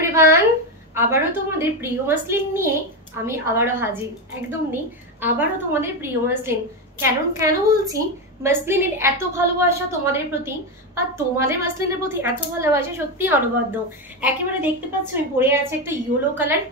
Everyone, আবারও তোমাদের প্রিয় মাসলিন নিয়ে আমি আবারও হাজির। একদম নেই, আবারও তোমাদের প্রিয় মাসলিন। কেন বলছি, মাসলিনের এত ভালোবাসা তোমাদের প্রতি, আর তোমাদের মাসলিনের প্রতি এত ভালোবাসা সত্যি অনবদ্য। একেবারে দেখতে পাচ্ছ আমি পরে আছে একটা ইয়েলো কালার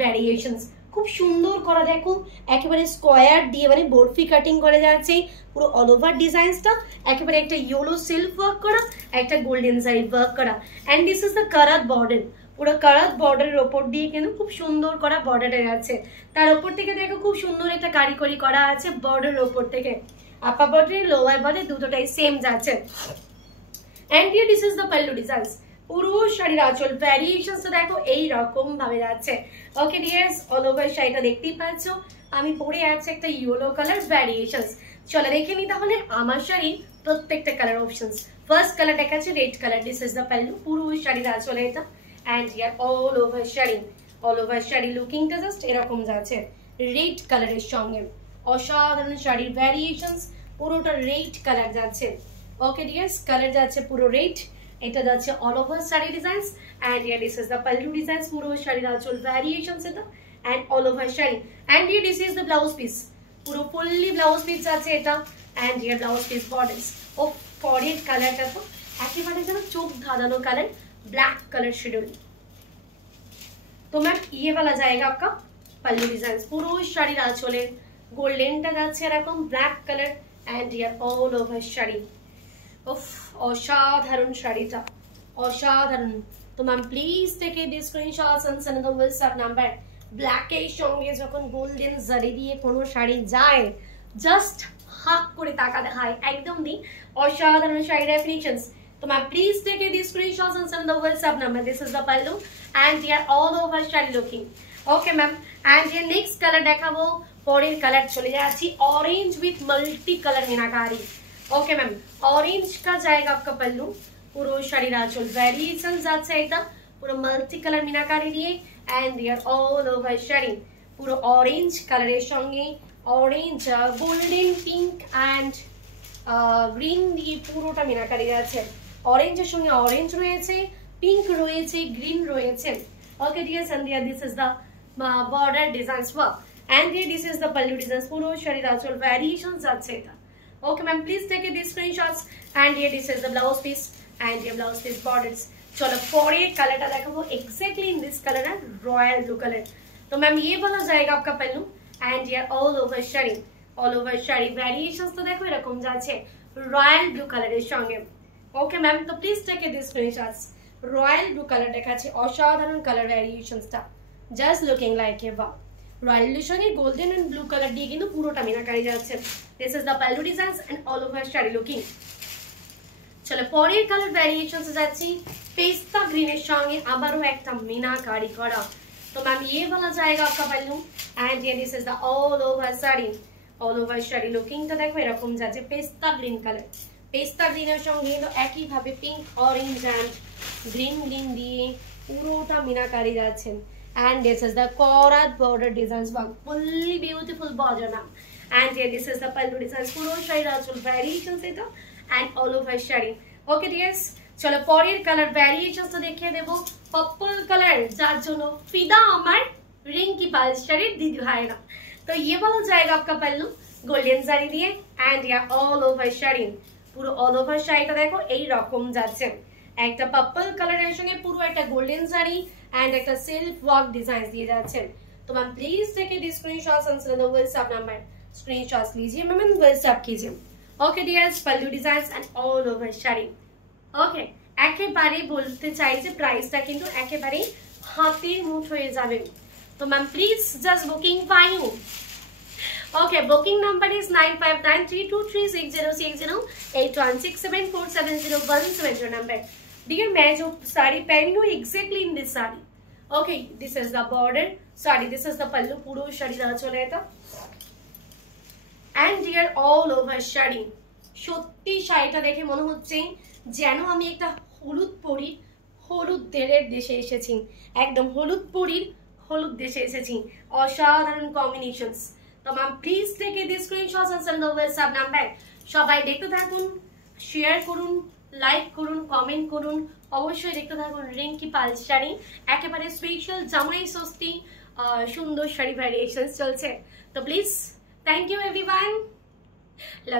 ভ্যারিয়েশনস, খুব সুন্দর করা। দেখো একেবারে স্কোয়ার দিয়ে মানে বরফি কাটিং করে যাচ্ছে পুরো অল ওভার ডিজাইনসটা। একেবারে একটা ইয়েলো সিল্ক ওয়ার্ক করা, একটা গোল্ডেন জারি ওয়ার্ক করা, এন্ড দিস ইজ দ্য কারাত বর্ডার। পুরো কারাত বর্ডারের ওপর দিয়ে কিন্তু খুব সুন্দর করা বর্ডারে আছে। তার ওপর থেকে দেখো খুব সুন্দর একটা কারিগরি করা আছে বর্ডারের ওপর থেকে। আপার বর্ডার লোয়ার বর্ডার দুটোটাই সেম যাচ্ছে। And here this is the pallu designs. পুরো শাড়ির আঁচল ভ্যারিয়েশনসটা দেখো এই রকম ভাবে যাচ্ছে। ওকে ডিয়ার্স, অল ওভার শাড়িটা দেখতেই পাচ্ছ আমি পরে আছে একটা ইয়েলো কালার ভ্যারিয়েশনস। চলো দেখে নি তাহলে আমার শাড়ির প্রত্যেকটা কালার অপশনস। ফার্স্ট কালার দেখাচ্ছে red colour, this is the pallu. পুরো শাড়ির আঁচলে এটা, and here all over sari লুকিংটা জাস্ট এরকম যাচ্ছে রেড কালারের সঙ্গে। অসাধারণ শাড়ির ভ্যারিয়েশনস, পুরোটা রেড কালার যাচ্ছে। ওকে ডিয়ার্স, কালার যাচ্ছে পুরো রেড। এটা যাচ্ছে all over sari designs, and here this is the pallu designs. পুরো শাড়ির আঁচল ভ্যারিয়েশনস এটা, and all over sari. And here this is the blouse piece, পুরো ফুললি ব্লাউজ পিস যাচ্ছে এটা, and here blouse piece borders. ও পরের কালারটা তো একেবারে যেন চোখ ধাঁধানো কালার, ब्लैक कलर शेड्यूल। तो मैम ये वाला जाएगा आपका पल्लू डिजाइन। পুরো শাড়ির আঁচলে গোল্ডেনটা যাচ্ছে এরকম black colour, and here all over sari. উফ, অসাধারণ শাড়িটা, অসাধারণ। তো ma'am please take the screenshots and send the WhatsApp number. Black এর সঙ্গে যখন গোল্ডেন জারি দিয়ে কোনো শাড়ি যায় জাস্ট হাক করে তাকাতে হয়, একদম দি অসাধারণ শাড়ি ডেফিনিশনস। तो ma'am please take these screenshots and send the WhatsApp number. This is the pallu and we are all over shady looking. Okay ma'am, and ये next color দেখাবো। পরের কালার চলে যাচ্ছি orange with multi color meenakari. Okay ma'am, orange का जाएगा आपका पल्लू, পুরো শাড়ির আঁচল ভ্যারিয়েশন যাচ্ছে এটা পুরো মাল্টি কালার मीनाकारी দিয়ে, and we are all over sari পুরো অরেঞ্জ কালারের সঙ্গে orange golden pink and green দিয়ে পুরোটা मीनाकारी আছে। অরেঞ্জের সঙ্গে অরেঞ্জ রয়েছে, পিঙ্ক রয়েছে, গ্রিন রয়েছে। Okay dears, and here this is the border designs work, and here this is the pallu designs. পুরো শাড়ির আঁচল ভ্যারিয়েশনস আছে এটা। Okay ma'am please take this screenshots, and here this is the blouse piece, and here blouse piece borders. চলো পরের কালারটা দেখাবো exactly in this colour है रॉयल ब्लू कलर। तो मैम ये वाला जाएगा आपका pallu, and here all over sari variations তো দেখো এরকম যাচ্ছে রয়্যাল ব্লু কালারের সঙ্গে। ওকে ম্যাম, তো please take this screenshots. Royal blue colour দেখাচ্ছে, অসাধারণ কালার ভ্যারিয়েশনসটা, just looking like a wow. Royal ব্লুর সঙ্গে গোল্ডেন এন্ড ব্লু কালার দিয়ে কিন্তু পুরোটা मीनाकारी যাচ্ছে। This is the pallu designs and all over sari looking. চলো পরের কালার ভ্যারিয়েশনস যাচ্ছি পেস্তা গ্রিনের সঙ্গে আবারও একটা मीनाकारी করা। तो मैम ये वाला जाएगा आपका पल्लू, एंड ये this is the all over sari. All over sari লুকিংটা দেখো এরকম যাচ্ছে পেস্তা গ্রিন কালার। পেস্তা গ্রিনের সঙ্গে কিন্তু একইভাবে পিঙ্ক অরেঞ্জ এন্ড গ্রিন দিয়ে পুরোটা मीनाकारी যাচ্ছে, এন্ড দিস ইজ দ্য করাত border designs work, fully beautiful border ma'am. And here this is the pallu designs. পুরো শাড়ির আঁচল ভ্যারিয়েশনস এটা, and all over sari. Okay dears, চলো পরের কালার ভ্যারিয়েশনসটা দেখিয়ে দেবো। পার্পল কালার, যার জন্য ফিদা আমার রিঙ্কি পাল শাড়ির দিদি ভাইরা। तो ये वाला जाएगा आपका पल्लू गोल्डन জারি দিয়ে, एंड या ऑल ओवर শাড়ি। পুরো অল ওভার শাড়িটা দেখো এই রকম যাচ্ছে, একটা পার্পল কালারের সঙ্গে পুরো একটা গোল্ডেন জারি এন্ড একটা সিল্ক ওয়ার্ক ডিজাইন দিয়ে যাচ্ছে। तो ma'am please take the screenshots and send the WhatsApp number. Screenshots लीजिए मैम एंड व्हाट्सएप कीजिए। Okay dears, pallu designs and all over sari. Okay, একেবারে বলতে চাই যে প্রাইসটা কিন্তু একেবারে হাতের মুঠোয় যাবে। तो ma'am please just booking for you. Okay, booking number is 9593236060 8167470170 number. Dear, मैं जो साड़ी पहनी हूँ exactly in this sari. Okay, this is the border sari, this is the pallu, পুরো শাড়ি চলে এটা, and dear all over sari. সত্যি শাড়িটা দেখে মনে হচ্ছে যেন আমি একটা হলুদ পরীর হলুদের দেশে এসেছি, একদম হলুদ পরীর হলুদ দেশে এসেছি। অসাধারণ কম্বিনেশনস। তো ma'am please take the screenshots and send the WhatsApp number. সবাই দেখতে থাকুন, শেয়ার করুন, লাইক করুন, কমেন্ট করুন, অবশ্যই দেখতে থাকুন রিঙ্কি পাল শাড়ি। একেবারে স্পেশাল জামাই ষষ্ঠী সুন্দর শাড়ি ভ্যারিয়েশন চলছে। তো প্লিজ, থ্যাংক ইউ এভরিওয়ান।